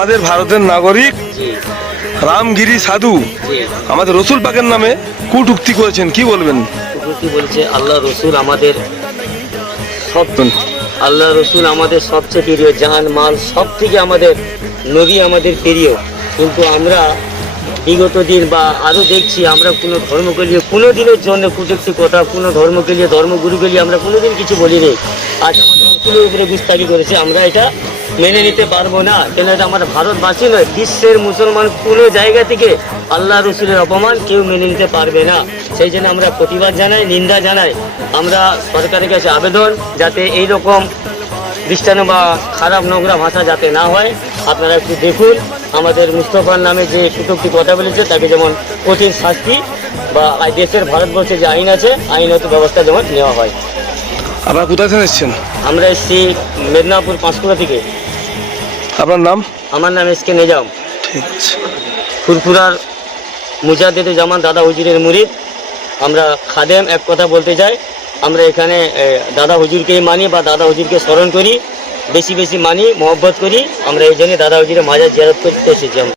আমাদের ভারতের নাগরিক রামগিরি সাধু। আমাদের রসুল পাকের নামে কুটুক্তি করেছেন কি বলবেন? বলছে আল্লাহ রসুল আমাদের সব আল্লাহ রসুল আমাদের সবচেয়ে প্রিয় জান মাল সব থেকে আমাদের নবী আমাদের প্রিয়। কিন্তু আমরা বিগত দিন বা আরও দেখছি আমরা কোনো ধর্মকে নিয়ে কোনো দিনের জন্য কুটুক্তি কথা কোনো ধর্মকে নিয়ে ধর্মগুরুকে নিয়ে আমরা কোনো দিন কিছু বলি নেই আজ আমাদের উপরে গুস্তাকি করেছে আমরা এটা মেনে নিতে পারব না। কেন এটা আমার ভারতবাসী নয় বিশ্বের মুসলমান কোনো জায়গা থেকে আল্লাহ রসুলের অপমান কেউ মেনে নিতে পারবে না। সেই জন্য আমরা প্রতিবাদ জানাই নিন্দা জানাই। আমরা সরকারের কাছে আবেদন যাতে এই রকম দৃষ্টান্ত বা খারাপ নোংরা ভাষা যাতে না হয়। আপনারা একটু দেখুন আমাদের মুস্তফার নামে যে সুযোগটি কথা বলেছে তাকে যেমন কঠিন শাস্তি বা দেশের ভারতবর্ষে যে আইন আছে আইনত ব্যবস্থা যেমন নেওয়া হয়। আপনারা কোথায় এসেছেন? আমরা এসেছি মেদিনীপুর পাঁশকুড়া থেকে। আপনার নাম? আমার নাম এসকে নেজাম। ঠিক আছে। ফুরফুরার মুজাদ্দেদে জামান দাদা হুজুরের মুরিদ। আমরা খাদেম এক কথা বলতে চাই আমরা এখানে দাদা হুজুরকেই মানি বা দাদা হুজুরকে স্মরণ করি বেশি বেশি মানি মহব্বত করি। আমরা এই জন্য দাদা হুজুরের মাজার জিয়ারত করতে এসেছি আমরা